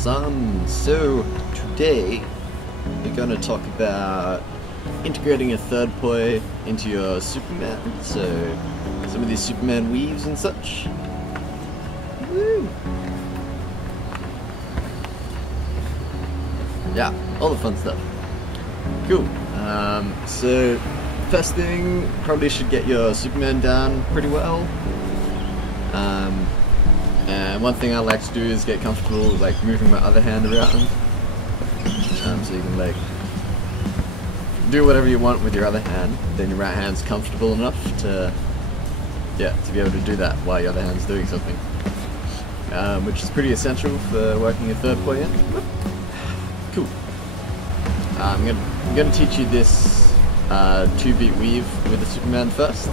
Awesome! So today we're going to talk about integrating a third poi into your Superman. So some of these Superman weaves and such. Woo! Yeah, all the fun stuff. Cool. So first thing, probably should get your Superman down pretty well. And one thing I like to do is get comfortable like moving my other hand around, so you can like do whatever you want with your other hand. Then your right hand's comfortable enough to be able to do that while your other hand's doing something, which is pretty essential for working a third poi in. Cool. I'm gonna teach you this 2-beat weave with the Superman first.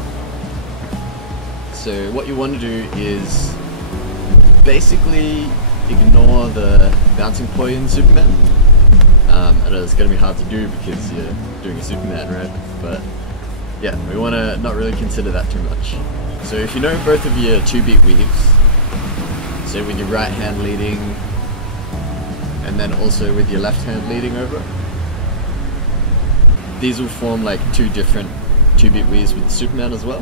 So what you want to do is basically ignore the bouncing poi in Superman. I know it's going to be hard to do because you're doing a Superman, right? But yeah, we want to not really consider that too much. So if you know both of your 2-beat weaves, so with your right hand leading and then also with your left hand leading over, these will form like two different 2-beat weaves with the Superman as well.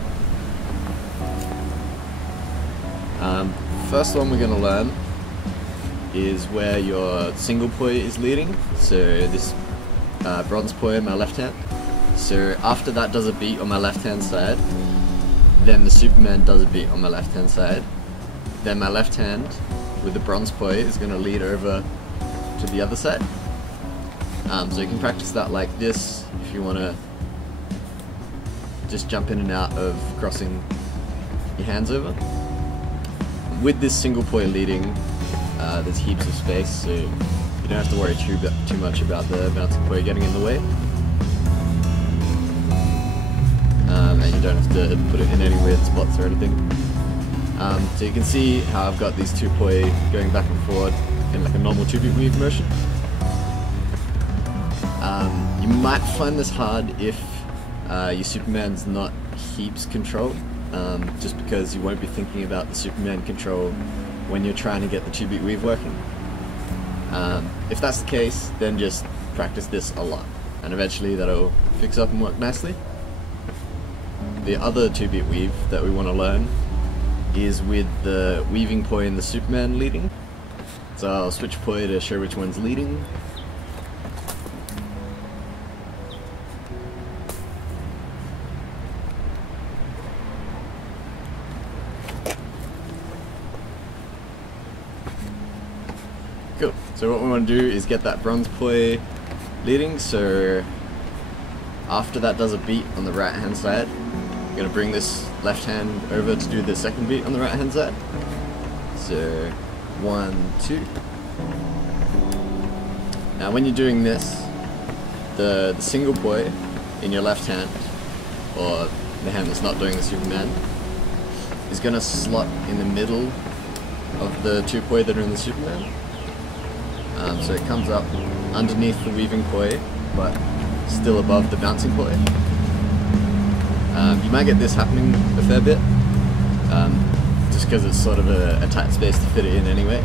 First one we're going to learn is where your single poi is leading, so this bronze poi in my left hand. So after that does a beat on my left hand side, then the Superman does a beat on my left hand side, then my left hand with the bronze poi is going to lead over to the other side. So you can practice that like this if you want to just jump in and out of crossing your hands over. With this single poi leading, there's heaps of space, so you don't have to worry too much about the bouncing poi getting in the way. And you don't have to put it in any weird spots or anything. So you can see how I've got these two poi going back and forward in like a normal 2-beat weave motion. You might find this hard if your Superman's not heaps controlled. Just because you won't be thinking about the Superman control when you're trying to get the 2-beat weave working. If that's the case, then just practice this a lot, and eventually that'll fix up and work nicely. The other 2-beat weave that we want to learn is with the weaving poi and the Superman leading. So I'll switch poi to show which one's leading. Cool. So what we want to do is get that bronze poi leading. So after that does a beat on the right hand side, I'm going to bring this left hand over to do the second beat on the right hand side. So 1, 2. Now when you're doing this, the single poi in your left hand, or the hand that's not doing the Superman, is going to slot in the middle of the two poi that are in the Superman. So it comes up underneath the weaving poi, but still above the bouncing poi. You might get this happening a fair bit, just because it's sort of a tight space to fit it in anyway.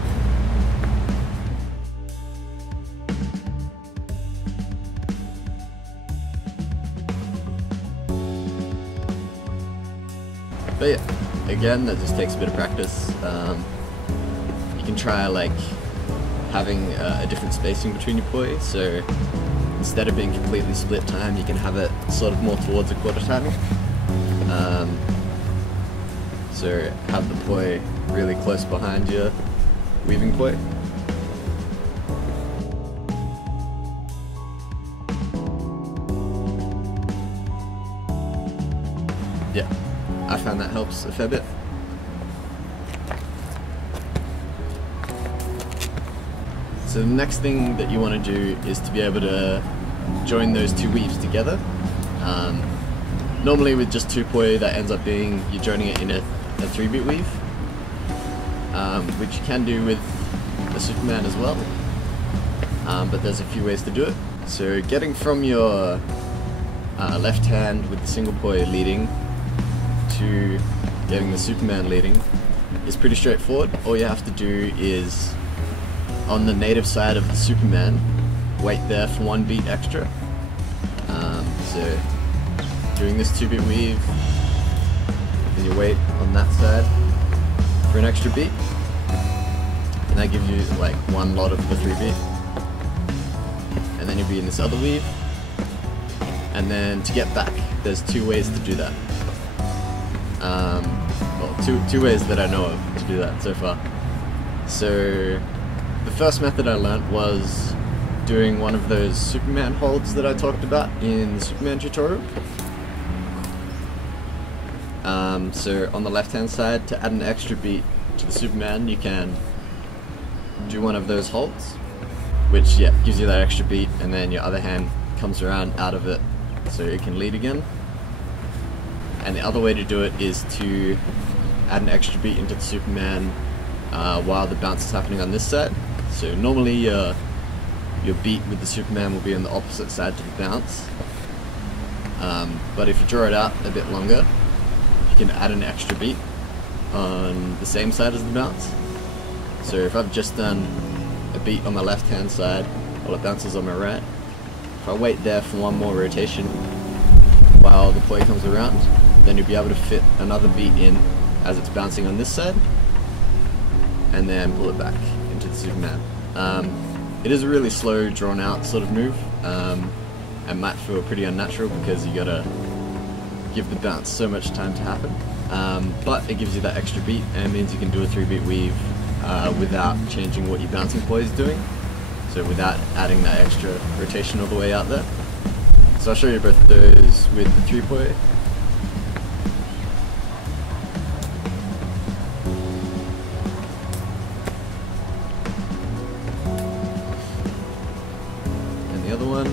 But yeah, again, that just takes a bit of practice. You can try like having a different spacing between your poi, so instead of being completely split time, you can have it sort of more towards a quarter timing. So have the poi really close behind your weaving poi. Yeah, I found that helps a fair bit. So the next thing that you want to do is to be able to join those two weaves together. Normally with just two poi, that ends up being you're joining it in a 3-beat weave, which you can do with the Superman as well, but there's a few ways to do it. So getting from your left hand with the single poi leading to getting the Superman leading is pretty straightforward. All you have to do is on the native side of the Superman, wait there for 1 beat extra. So doing this 2-beat weave, and you wait on that side for an extra beat, and that gives you like 1 lot of the 3-beat, and then you'll be in this other weave, and then to get back, there's 2 ways to do that. Well, two ways that I know of to do that so far. So the first method I learnt was doing one of those Superman holds that I talked about in the Superman tutorial. So on the left hand side, to add an extra beat to the Superman, you can do one of those holds, which gives you that extra beat, and then your other hand comes around out of it so it can lead again. And the other way to do it is to add an extra beat into the Superman while the bounce is happening on this side. So normally your beat with the Superman will be on the opposite side to the bounce, but if you draw it out a bit longer, you can add an extra beat on the same side as the bounce. So if I've just done a beat on my left hand side while it bounces on my right, if I wait there for 1 more rotation while the play comes around, then you'll be able to fit another beat in as it's bouncing on this side, and then pull it back into the Superman. It is a really slow, drawn out sort of move, and might feel pretty unnatural because you gotta give the bounce so much time to happen, but it gives you that extra beat, and it means you can do a 3-beat weave without changing what your bouncing play is doing, so without adding that extra rotation all the way out there. So I'll show you both of those with the 3-play. And the other one.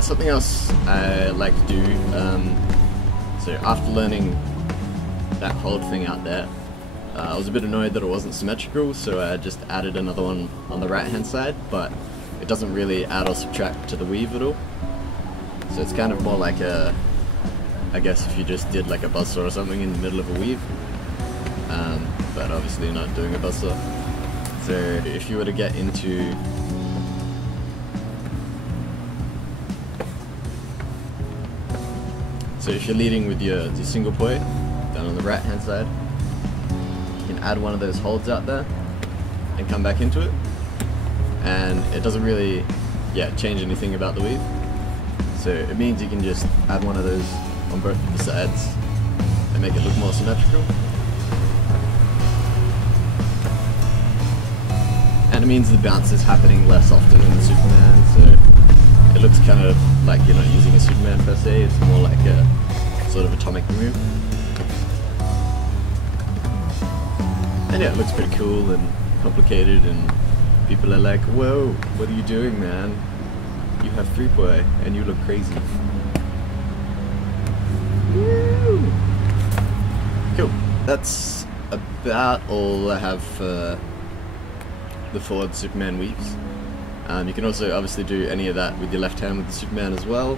Something else I like to do, so after learning that hold thing out there, I was a bit annoyed that it wasn't symmetrical, so I just added another one on the right hand side, but it doesn't really add or subtract to the weave at all. So it's kind of more like I guess if you just did like a buzzsaw or something in the middle of a weave, but obviously not doing a buzzsaw. So if you were to get into So if you're leading with your single point down on the right hand side, you can add one of those holds out there and come back into it, and it doesn't really change anything about the weave. So it means you can just add one of those on both of the sides and make it look more symmetrical. And it means the bounce is happening less often in the Superman, so it looks kind of like you're not using a Superman per se, it's more like a sort of atomic move. And yeah, it looks pretty cool and complicated, and people are like, whoa, what are you doing, man? You have 3-play and you look crazy. Woo! Cool. That's about all I have for the forward Superman weaves. You can also obviously do any of that with your left hand with the Superman as well.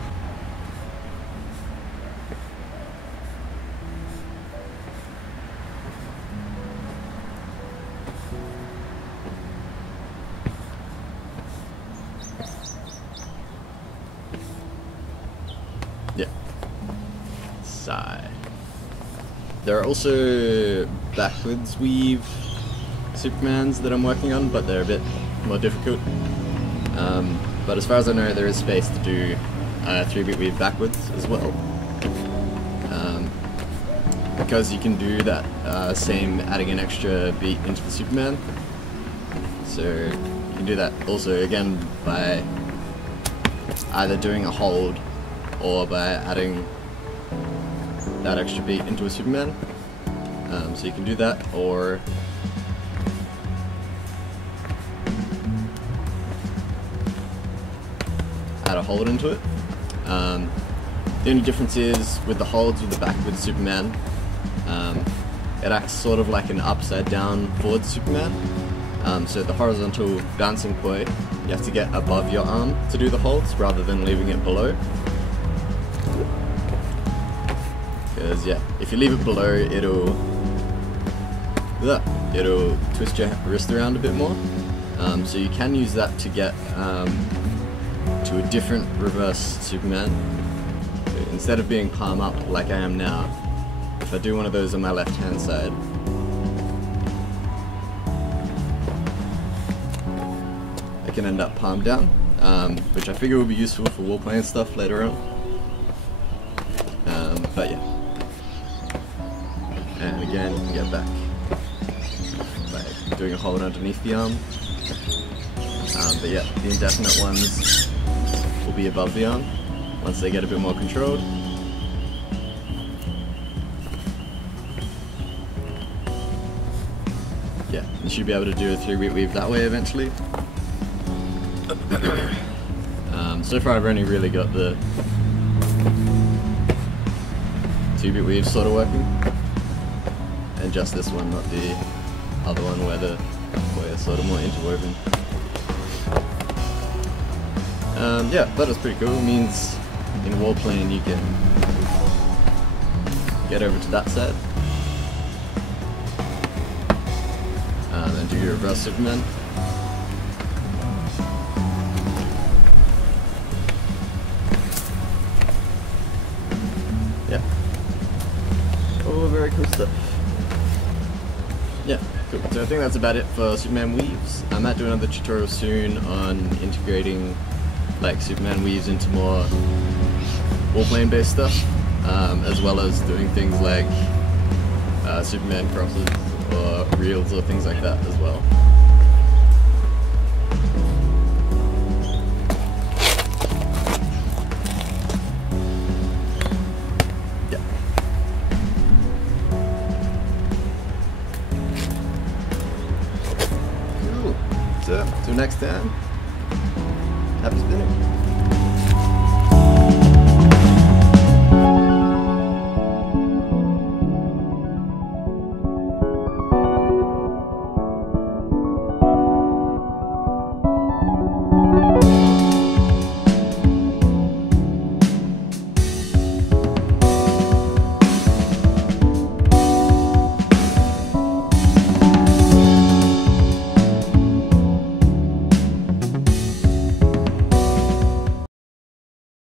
Yeah. Side. There are also backwards weave Supermans that I'm working on, but they're a bit more difficult. But as far as I know, there is space to do a 3-beat weave backwards as well. Because you can do that same adding an extra beat into the Superman. So you can do that also again by either doing a hold or by adding that extra beat into a Superman. So you can do that, or add a hold into it. The only difference is with the holds with the backwards Superman, it acts sort of like an upside down forward Superman. So the horizontal bouncing poi, you have to get above your arm to do the holds rather than leaving it below. Because yeah, if you leave it below, it'll twist your wrist around a bit more. So you can use that to get to a different reverse Superman. So instead of being palm up like I am now, if I do one of those on my left hand side, I can end up palm down, which I figure will be useful for wall playing stuff later on. But yeah. And again, you can get back by doing a hold underneath the arm. But yeah, the indefinite ones will be above the arm once they get a bit more controlled. Yeah, you should be able to do a 3-beat weave that way eventually. So far I've only really got the 2-beat weave sort of working, and just this one, not the other one where it's sort of more interwoven. Yeah, that was pretty cool. It means in wall playing you can get over to that side and do your reverse Superman. Yeah. Oh, very cool stuff. Yeah, cool. So I think that's about it for Superman weaves. I might do another tutorial soon on integrating like Superman weaves into more wall plane based stuff, as well as doing things like Superman crosses or reels or things like that as well. Yeah. Cool. So, till next time, happy spinning.